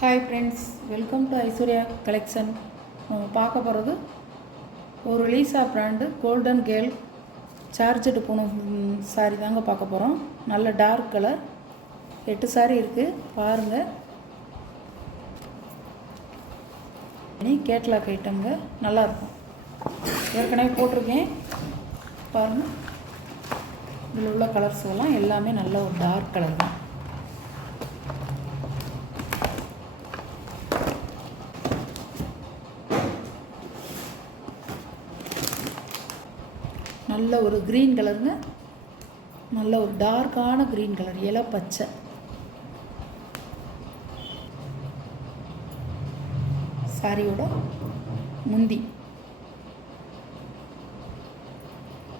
Hi friends, welcome to Aishwarya collection. நம்ம பார்க்க போகிறது ஒரு Leesa brand golden girl georgette Poonam sari தாங்க பார்க்க போகிறோம். நல்ல டார்க் கலர் 8 சாரி இருக்குது, பாருங்கள். கேட்லாக் ஐட்டம்ங்க, நல்லாயிருக்கும். ஏற்கனவே போட்டிருக்கேன் பாருங்கள். இதில் உள்ள கலர்ஸ் எல்லாம் எல்லாமே நல்ல ஒரு டார்க் கலர் தான். நல்ல ஒரு க்ரீன் கலருங்க, நல்ல ஒரு டார்க்கான க்ரீன் கலர், இலை பச்சை. சாரியோட முந்தி,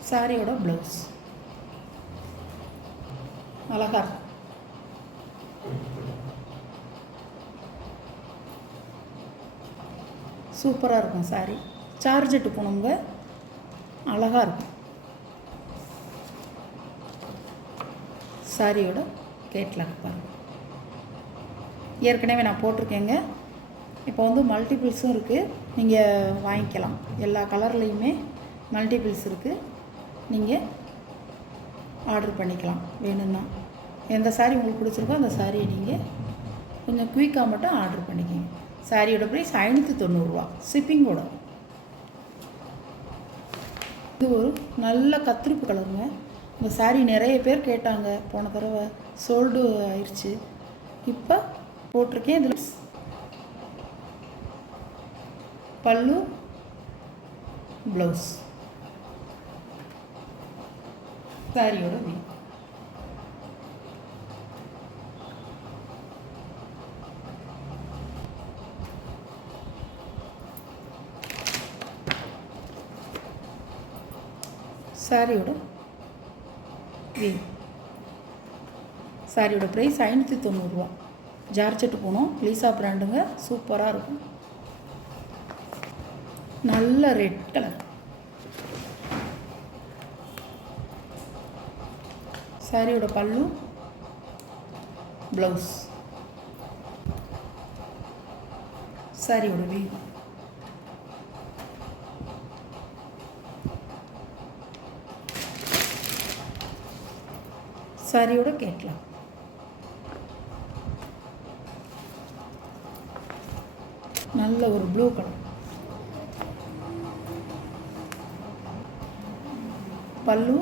சாரியோட ப்ளவுஸ் அழகா இருக்கும். சூப்பராக இருக்கும் சாரி. சார்ஜெட்டு போனவங்க அழகாக இருக்கும். சாரியோட கேட்லாக் பாருங்கள். ஏற்கனவே நான் போட்டிருக்கேங்க. இப்போ வந்து மல்டிபிள்ஸும் இருக்குது, நீங்கள் வாங்கிக்கலாம். எல்லா கலர்லேயுமே மல்டிபிள்ஸ் இருக்குது, நீங்கள் ஆர்டர் பண்ணிக்கலாம். வேணும்னா எந்த சாரீ உங்களுக்கு பிடிச்சிருக்கோ அந்த சாரியை நீங்கள் கொஞ்சம் குயிக்காக மட்டும் ஆர்டர் பண்ணிக்கோங்க. சாரியோட ப்ரைஸ் 590 ரூபா, ஷிப்பிங்கோட. இது ஒரு நல்ல கத்திரிப்பு கலருங்க. இந்த சாரீ நிறைய பேர் கேட்டாங்க, போன தடவை சோல்டு ஆயிடுச்சு. இப்போ போட்டிருக்கேன். இதில் பல்லு, ப்ளவுஸ், சாரியோட வி. சாரியோட வி. சாரியோட ப்ரைஸ் 590 ரூபா. ஜார்ஜெட்டு போனோம், லீசா பிராண்டுங்க, சூப்பராக இருக்கும். நல்ல ரெட் கலர். சாரியோட பல்லு, ப்ளவுஸ், சாரியோட வி. சாரியோட கேட்லாம். நல்ல ஒரு ப்ளூ கலர். பல்லு,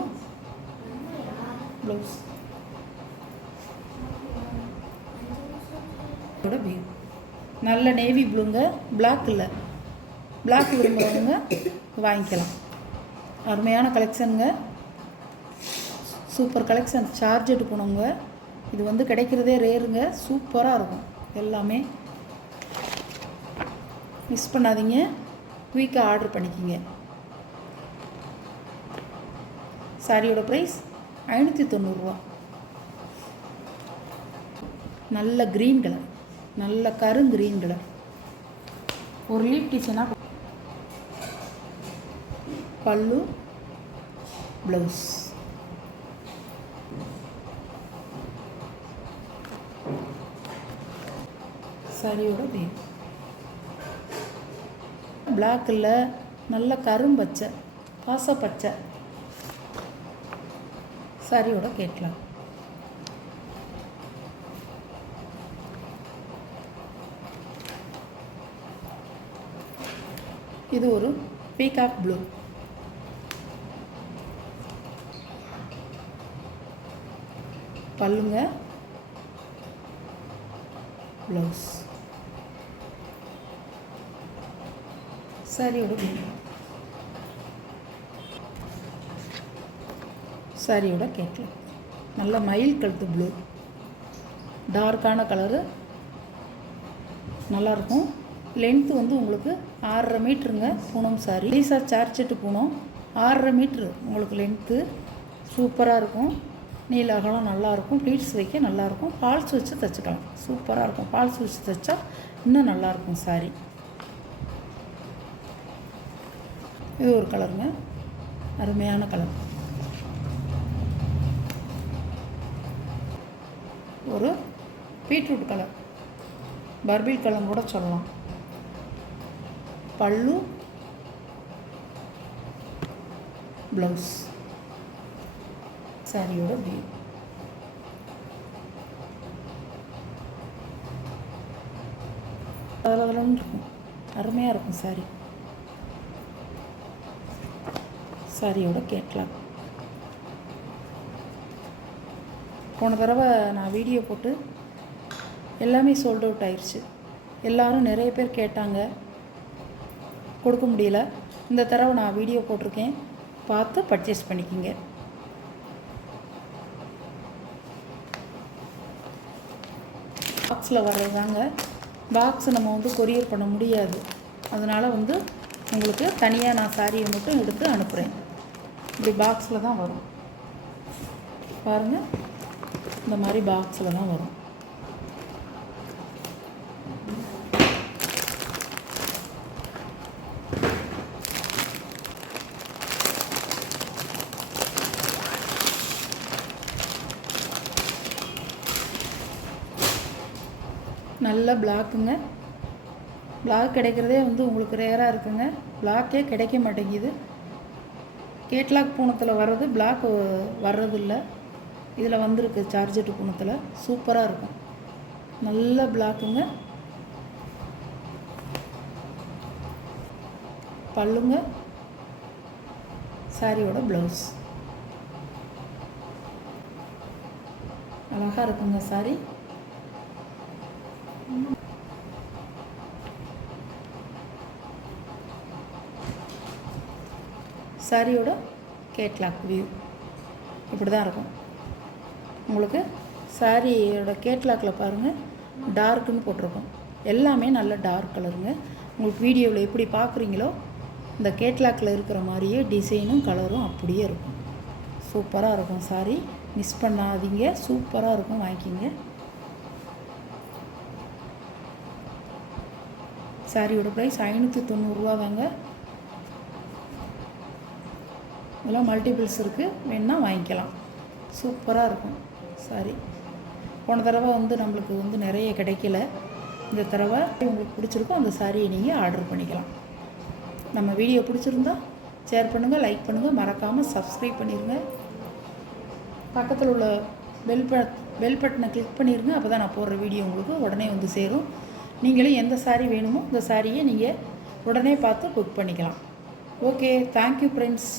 ப்ளவுஸ், நல்ல நேவி ப்ளூங்க, பிளாக் இல்லை. பிளாக் விரும்புகிறவங்க வாங்கிக்கலாம். அருமையான கலெக்ஷனுங்க, சூப்பர் கலெக்ஷன். சார்ஜெட்டு போனவங்க இது வந்து கிடைக்கிறதே ரேருங்க, சூப்பராக இருக்கும். எல்லாமே மிஸ் பண்ணாதீங்க, குயிக்காக ஆர்டர் பண்ணிக்கிங்க. சாரியோட ப்ரைஸ் 590 ரூபா. நல்ல க்ரீன் கலர், நல்ல கருங்கிரீன் கலர். ஒரு லீப் டிசைனாக. பல்லு, ப்ளவுஸ், சாரியோட வேவ். பிளாக் இல்லை, நல்ல கரும்பச்சை, பாசப்பச்சை. சாரியோட கேட்லாம். இது ஒரு பீகாக் ப்ளூ. பல்லுங்க, ப்ளவுஸ், சாரியோட ப்ளூ. சாரியோட கேட்லாம். நல்ல மயில் கழுத்து ப்ளூ, டார்க்கான கலரு, நல்லாயிருக்கும். லென்த்து வந்து உங்களுக்கு 6.5 மீட்டருங்க. Poonam sari, Leesa georgette Poonam 6.5 metre உங்களுக்கு லென்த்து. சூப்பராக இருக்கும். நீல அகலம் நல்லாயிருக்கும். ப்ளீட்ஸ் வைக்க நல்லாயிருக்கும். ஃபால்ஸ் வச்சு தைச்சிக்கலாம், சூப்பராக இருக்கும். ஃபால்ஸ் வச்சு தைச்சா இன்னும் நல்லாயிருக்கும் சாரி. இது ஒரு கலருங்க, அருமையான கலர். ஒரு பீட்ரூட் கலர், பர்பிள் கலர் கூட சொல்லலாம். பல்லு, ப்ளவுஸ், சாரியோட வியூ. அதெல்லாம் இருக்கும், அருமையாக இருக்கும் சாரி. சாரியோட கேட்லாக். போன தடவை நான் வீடியோ போட்டு எல்லாமே சோல்ட் அவுட் ஆயிடுச்சு. எல்லோரும் நிறைய பேர் கேட்டாங்க, கொடுக்க முடியல. இந்த தடவை நான் வீடியோ போட்டிருக்கேன், பார்த்து பர்ச்சேஸ் பண்ணிக்கிங்க. பாக்ஸில் வர்றதாங்க. பாக்ஸ் நம்ம வந்து கொரியர் பண்ண முடியாது. அதனால் வந்து உங்களுக்கு தனியாக நான் சாரியை மட்டும் எடுத்து அனுப்புகிறேன். இப்படி பாக்ஸில் தான் வரும் பாருங்கள். இந்த மாதிரி பாக்ஸில் தான் வரும். நல்ல பிளாக்குங்க. பிளாக் கிடைக்கிறதே வந்து உங்களுக்கு ரேராக இருக்குங்க. பிளாக்கே கிடைக்க மாட்டேங்குது. கேட்லாக் பூனத்தில் வர்றது பிளாக் வர்றதில்ல. இதில் வந்திருக்கு சார்ஜெட்டு பூனத்தில். சூப்பராக இருக்கும். நல்ல பிளாக்குங்க. பல்லுங்க, சாரியோட ப்ளவுஸ். அழகாக இருக்குங்க சாரி. சாரியோட கேட்லாக் வியூ இப்படி தான் இருக்கும். உங்களுக்கு சாரியோட கேட்லாக்கில் பாருங்கள், டார்க்குன்னு போட்டிருக்கோம். எல்லாமே நல்ல டார்க் கலருங்க. உங்களுக்கு வீடியோவில் எப்படி பார்க்குறீங்களோ இந்த கேட்லாக்கில் இருக்கிற மாதிரியே டிசைனும் கலரும் அப்படியே இருக்கும். சூப்பராக இருக்கும் சாரி. மிஸ் பண்ணாதீங்க, சூப்பராக இருக்கும், வாங்கிக்கிங்க. சாரியோட ப்ரைஸ் 590 தாங்க. இதெல்லாம் மல்டிபிள்ஸ் இருக்குது, வேணுன்னா வாங்கிக்கலாம். சூப்பராக இருக்கும் சாரி. போன தடவை வந்து நம்மளுக்கு வந்து நிறைய கிடைக்கல. இந்த தடவை உங்களுக்கு பிடிச்சிருக்கோ அந்த சாரியை நீங்கள் ஆர்டர் பண்ணிக்கலாம். நம்ம வீடியோ பிடிச்சிருந்தா ஷேர் பண்ணுங்கள், லைக் பண்ணுங்கள், மறக்காமல் சப்ஸ்கிரைப் பண்ணிடுங்க. பக்கத்தில் உள்ள பெல் பட்டனை கிளிக் பண்ணிடுங்க. அப்போ தான் நான் போடுற வீடியோ உங்களுக்கு உடனே வந்து சேரும். நீங்களும் எந்த சாரி வேணுமோ இந்த சாரியை நீங்கள் உடனே பார்த்து புக் பண்ணிக்கலாம். Okay, thank you friends.